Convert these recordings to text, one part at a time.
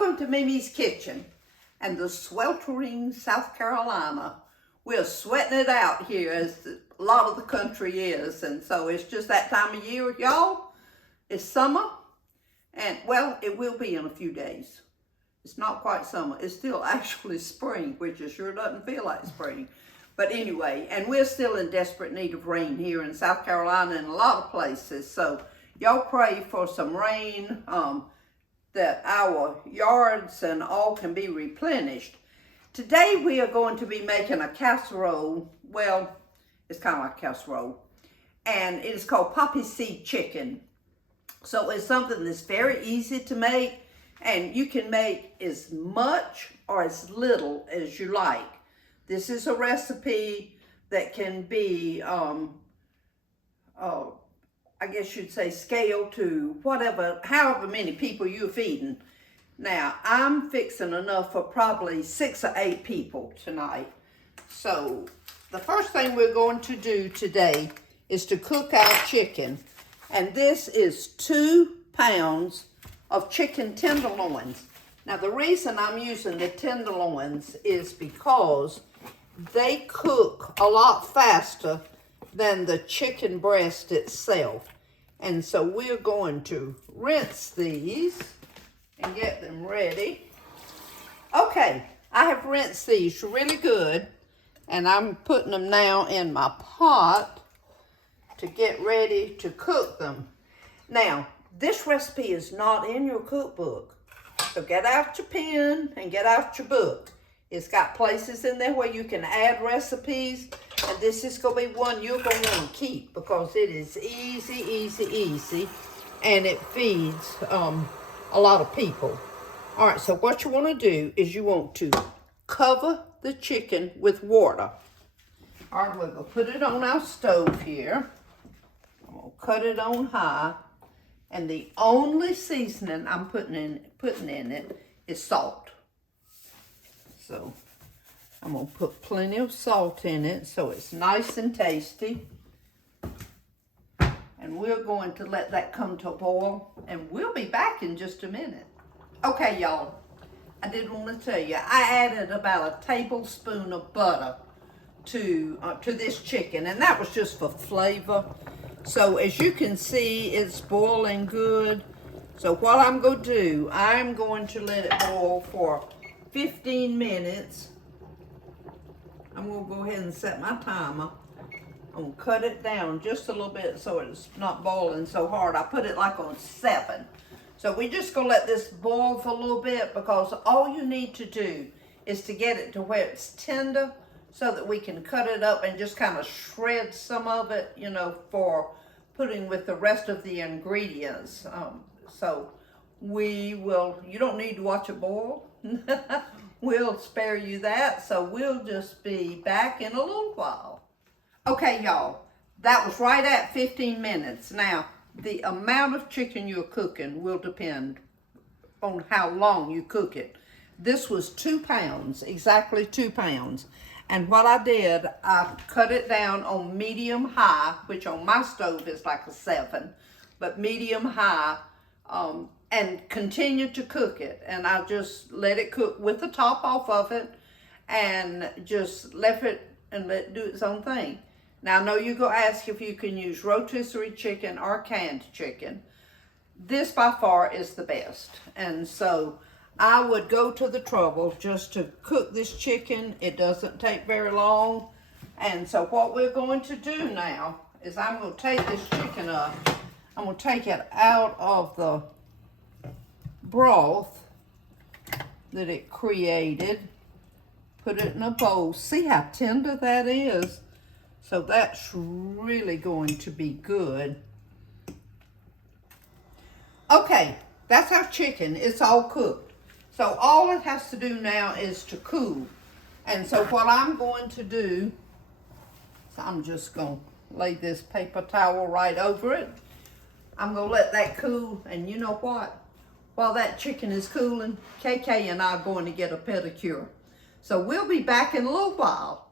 Welcome to MeMe's Kitchen and the sweltering South Carolina. We're sweating it out here as a lot of the country is, and so it's just that time of year, y'all. It's summer, and well, it will be in a few days. It's not quite summer. It's still actually spring, which it sure doesn't feel like spring. But anyway, and we're still in desperate need of rain here in South Carolina and a lot of places. So y'all pray for some rain, that our yards and all can be replenished. Today we are going to be making a casserole. Well, it's kind of like a casserole. And it is called poppy seed chicken. So it's something that's very easy to make. And you can make as much or as little as you like. This is a recipe that can be, I guess you'd say scale to however many people you're feeding. Now, I'm fixing enough for probably 6 or 8 people tonight. So, the first thing we're going to do today is to cook our chicken. And this is 2 pounds of chicken tenderloins. Now, the reason I'm using the tenderloins is because they cook a lot faster than the chicken breast itself. And so we're going to rinse these and get them ready. Okay, I have rinsed these really good, and I'm putting them now in my pot to get ready to cook them. Now, this recipe is not in your cookbook, so get out your pen and get out your book. It's got places in there where you can add recipes, and this is going to be one you're going to want to keep because it is easy, and it feeds a lot of people. All right, so what you want to do is you want to cover the chicken with water. All right, we're going to put it on our stove here. I'm going to cut it on high, and the only seasoning I'm putting in it is salt. So I'm going to put plenty of salt in it so it's nice and tasty. And we're going to let that come to a boil, and we'll be back in just a minute. Okay, y'all, I did want to tell you, I added about a tablespoon of butter to this chicken, and that was just for flavor. So as you can see, it's boiling good. So what I'm going to do, I'm going to let it boil for 15 minutes. I'm going to go ahead and set my timer. I'm going to cut it down just a little bit so it's not boiling so hard. I put it like on 7. So we're just going to let this boil for a little bit because all you need to do is to get it to where it's tender so that we can cut it up and just kind of shred some of it, you know, for putting with the rest of the ingredients. So you don't need to watch it boil. We'll spare you that, so we'll just be back in a little while. Okay, y'all, that was right at 15 minutes. Now, the amount of chicken you're cooking will depend on how long you cook it. This was 2 pounds, exactly 2 pounds. And what I did, I cut it down on medium high, which on my stove is like a 7, but medium high, and continue to cook it. And I just let it cook with the top off of it and just left it and let it do its own thing. Now I know you're going to ask if you can use rotisserie chicken or canned chicken. This by far is the best. And so I would go to the trouble just to cook this chicken. It doesn't take very long. And so what we're going to do now is I'm going to take this chicken up. I'm going to take it out of the broth that it created, put it in a bowl. See how tender that is? So that's really going to be good. Okay, that's our chicken. It's all cooked. So all it has to do now is to cool. And so what I'm going to do, so I'm just going to lay this paper towel right over it. I'm going to let that cool, and you know what? While that chicken is cooling, KK and I are going to get a pedicure. So we'll be back in a little while.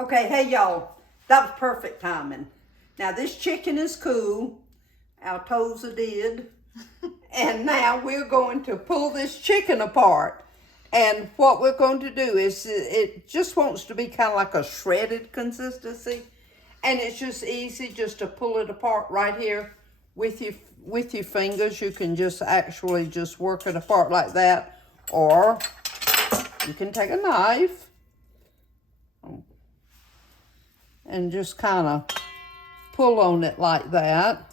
Okay, hey y'all, that was perfect timing. Now this chicken is cool. Our toes are dead. And now we're going to pull this chicken apart. And what we're going to do is it just wants to be kind of like a shredded consistency. And it's just easy just to pull it apart right here with your fingers. You can just actually just work it apart like that. Or you can take a knife and just kind of pull on it like that.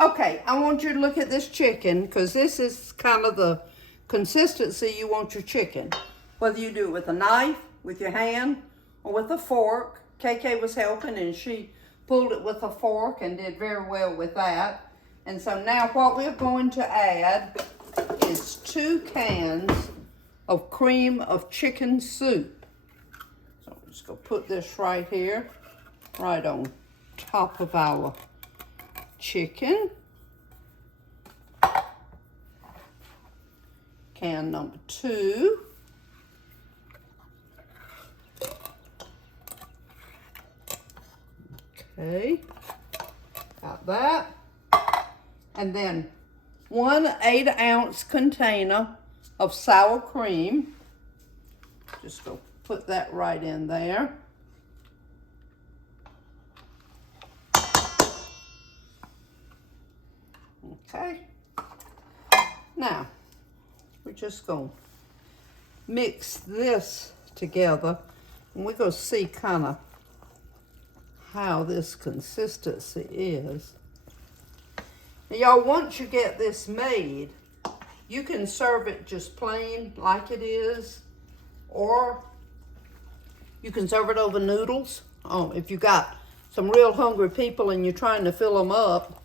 Okay, I want you to look at this chicken because this is kind of the consistency you want your chicken. Whether you do it with a knife, with your hand, or with a fork. KK was helping and she pulled it with a fork and did very well with that. And so now what we're going to add is 2 cans of cream of chicken soup. So I'm just going to put this right here, right on top of our chicken. Can number 2. Okay, got that. And then 1 8-ounce container of sour cream. Just go put that right in there. Okay. Now, we're just going to mix this together. And we're going to see kind of how this consistency is. Now, y'all, once you get this made, you can serve it just plain like it is, or you can serve it over noodles. If you got some real hungry people and you're trying to fill them up,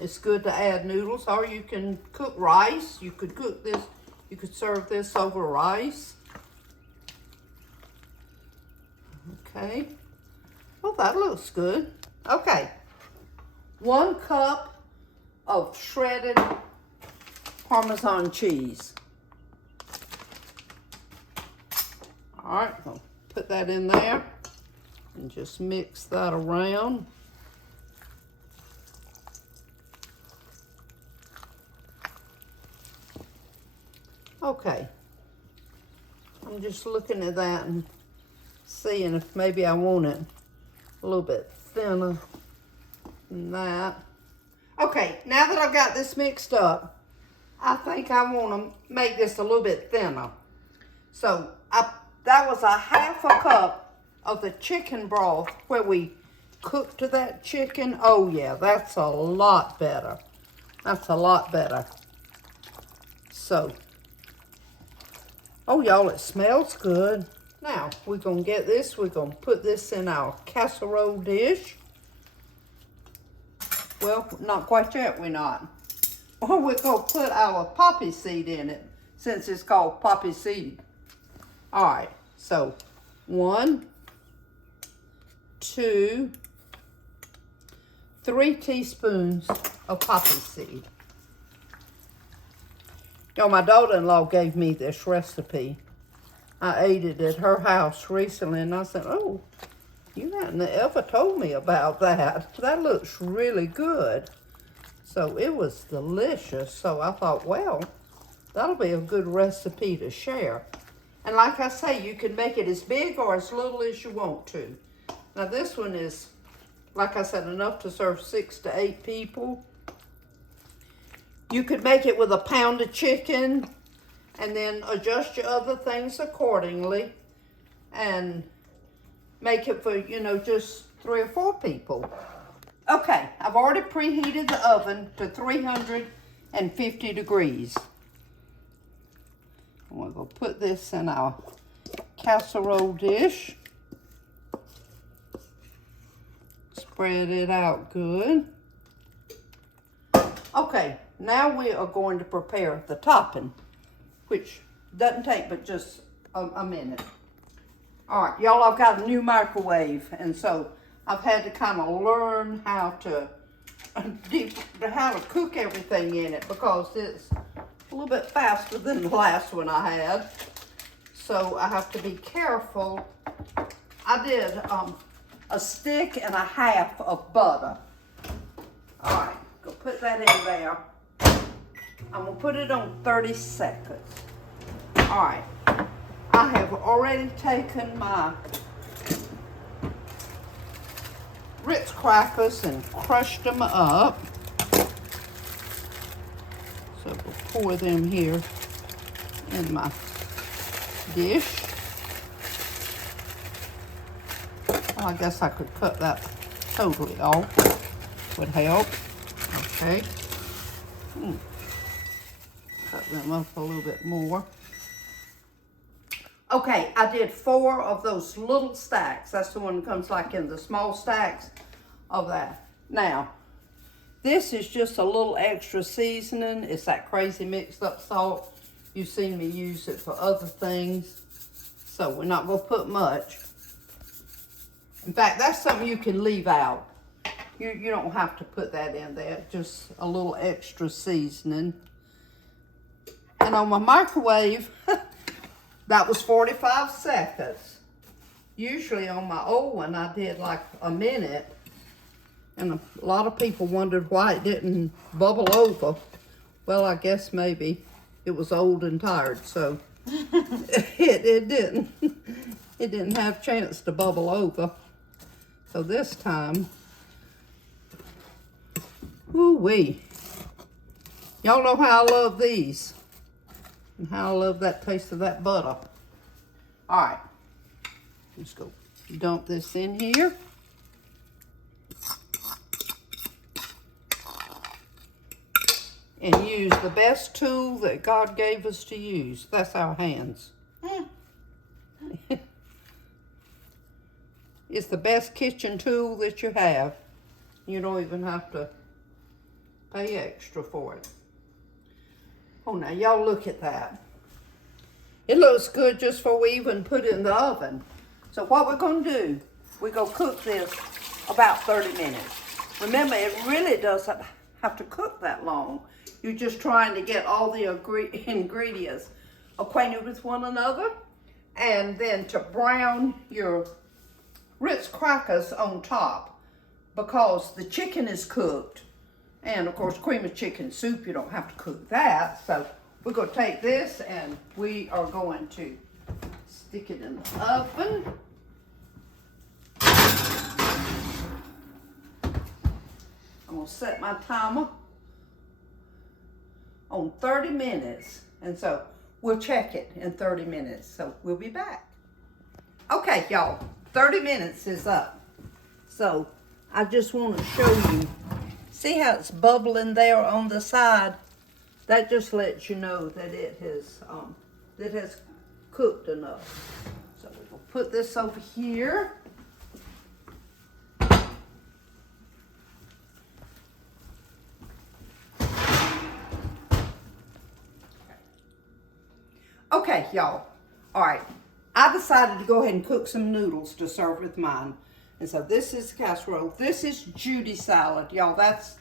it's good to add noodles, or you can cook rice. You could cook this, you could serve this over rice. Okay. Oh, that looks good. Okay. 1 cup of shredded Parmesan cheese. All right, I'll put that in there and just mix that around. Okay. I'm just looking at that and seeing if maybe I want it a little bit thinner than that. Okay, now that I've got this mixed up, I think I want to make this a little bit thinner. So that was a 1/2 cup of the chicken broth where we cooked that chicken. Oh yeah, that's a lot better. That's a lot better. So, oh y'all, it smells good. Now, we're going to get this, we're going to put this in our casserole dish. Well, not quite yet, we're not. Or we're going to put our poppy seed in it, since it's called poppy seed. All right, so 1, 2, 3 teaspoons of poppy seed. Y'all, my daughter-in-law gave me this recipe. I ate it at her house recently, and I said, oh, you hadn't ever told me about that. That looks really good. So it was delicious. So I thought, well, that'll be a good recipe to share. And like I say, you can make it as big or as little as you want to. Now this one is, like I said, enough to serve 6 to 8 people. You could make it with a pound of chicken, and then adjust your other things accordingly and make it for, you know, just 3 or 4 people. Okay, I've already preheated the oven to 350 degrees. We're going to put this in our casserole dish. Spread it out good. Okay, now we are going to prepare the topping, which doesn't take but just a minute. All right, y'all, I've got a new microwave, and so I've had to kind of learn how to cook everything in it because it's a little bit faster than the last one I had. So I have to be careful. I did a stick and a half of butter. All right, go put that in there. I'm gonna put it on 30 seconds. All right, I have already taken my Ritz crackers and crushed them up. So we'll pour them here in my dish. Well, I guess I could cut that totally off, would help. Okay. Cut them up a little bit more. Okay, I did 4 of those little stacks. That's the one that comes like in the small stacks of that. Now, this is just a little extra seasoning. It's that crazy mixed up salt. You've seen me use it for other things. So we're not gonna put much. In fact, that's something you can leave out. You don't have to put that in there. Just a little extra seasoning. And on my microwave, that was 45 seconds. Usually on my old one, I did like a minute. And a lot of people wondered why it didn't bubble over. Well, I guess maybe it was old and tired, so it didn't. It didn't have a chance to bubble over. So this time, ooh-wee. Y'all know how I love these. And how I love that taste of that butter. All right, let's go dump this in here. And use the best tool that God gave us to use. That's our hands. It's the best kitchen tool that you have. You don't even have to pay extra for it. Oh, now y'all look at that. It looks good just before we even put it in the oven. So what we're gonna do, we're gonna cook this about 30 minutes. Remember, it really doesn't have to cook that long. You're just trying to get all the ingredients acquainted with one another, and then to brown your Ritz crackers on top, because the chicken is cooked. And of course, cream of chicken soup, you don't have to cook that. So we're gonna take this and we are going to stick it in the oven. I'm gonna set my timer on 30 minutes. And so we'll check it in 30 minutes. So we'll be back. Okay, y'all, 30 minutes is up. So I just want to show you. See how it's bubbling there on the side? That just lets you know that it has cooked enough. So we'll put this over here. Okay, y'all. All right. I decided to go ahead and cook some noodles to serve with mine. And so this is casserole. This is Judy salad, y'all. That's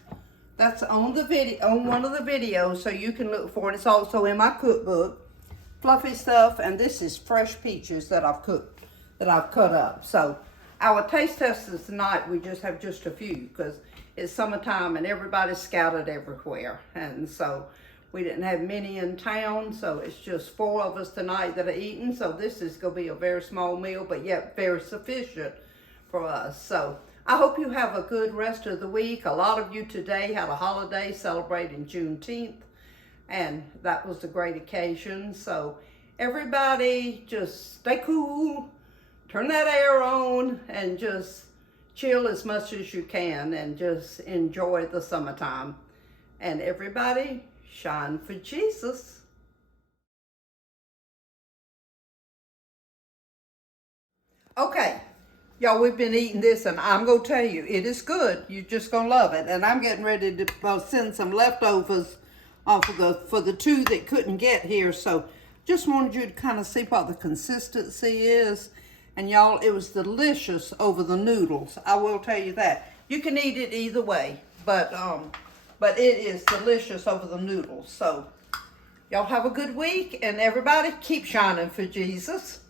on the video, on one of the videos, so you can look for it. It's also in my cookbook, fluffy stuff. And this is fresh peaches that I've cooked, that I've cut up. So our taste testers tonight, we just have just a few because it's summertime and everybody's scattered everywhere. And so we didn't have many in town, so it's just 4 of us tonight that are eating. So this is gonna be a very small meal, but yet very sufficient for us. So I hope you have a good rest of the week. A lot of you today had a holiday celebrating Juneteenth, and that was a great occasion. So everybody just stay cool, turn that air on, and just chill as much as you can and just enjoy the summertime. And everybody shine for Jesus. Okay. Y'all, we've been eating this, and I'm going to tell you, it is good. You're just going to love it. And I'm getting ready to send some leftovers for the 2 that couldn't get here. So just wanted you to kind of see what the consistency is. And y'all, it was delicious over the noodles. I will tell you that. You can eat it either way, but it is delicious over the noodles. So y'all have a good week, and everybody keep shining for Jesus.